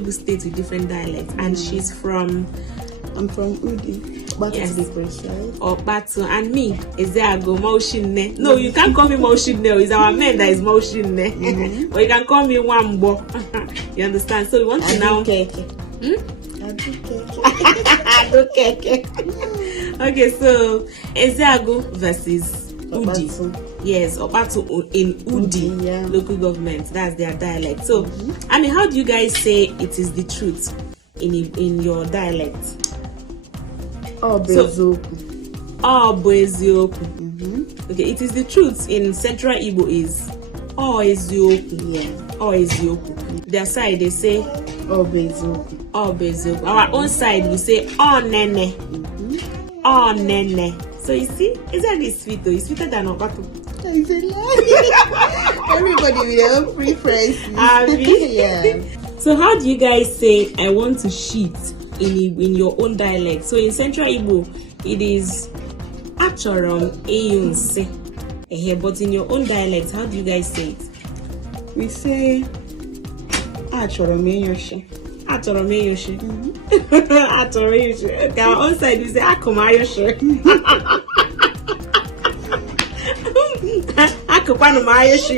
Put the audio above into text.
Enugu State with different dialects, and she's from. I'm from Udi. But yes. To be precise. Or Batu, and me, Ezeagu, Moshine. No, you can't call me Moshine. It's our man that is Moshine. Or you can call me Wambo. You understand? So we want to now. Okay, so Ezeagu versus Udi. Yes, Obatu in Udi local government. That's their dialect. So, I mean, how do you guys say it is the truth in your dialect? Ezeagu. Okay, it is the truth in Central Igbo is Ezeagu. Yeah. Ezeagu. Their side they say Ezeagu. Our own side we say nene. Nene. So you see, Ezeagu is sweet though. It's sweeter than Obatu. It's a lie. Everybody with their own preferences. Yeah. So how do you guys say I want to shit in your own dialect? So in Central Igbo, it is achorom eyunse. But in your own dialect, how do you guys say it? We say achorom eyunse. Achorom eyunse. Achorom eyunse. Okay, our own side we say akomayoshe. Akopanu mayoshe.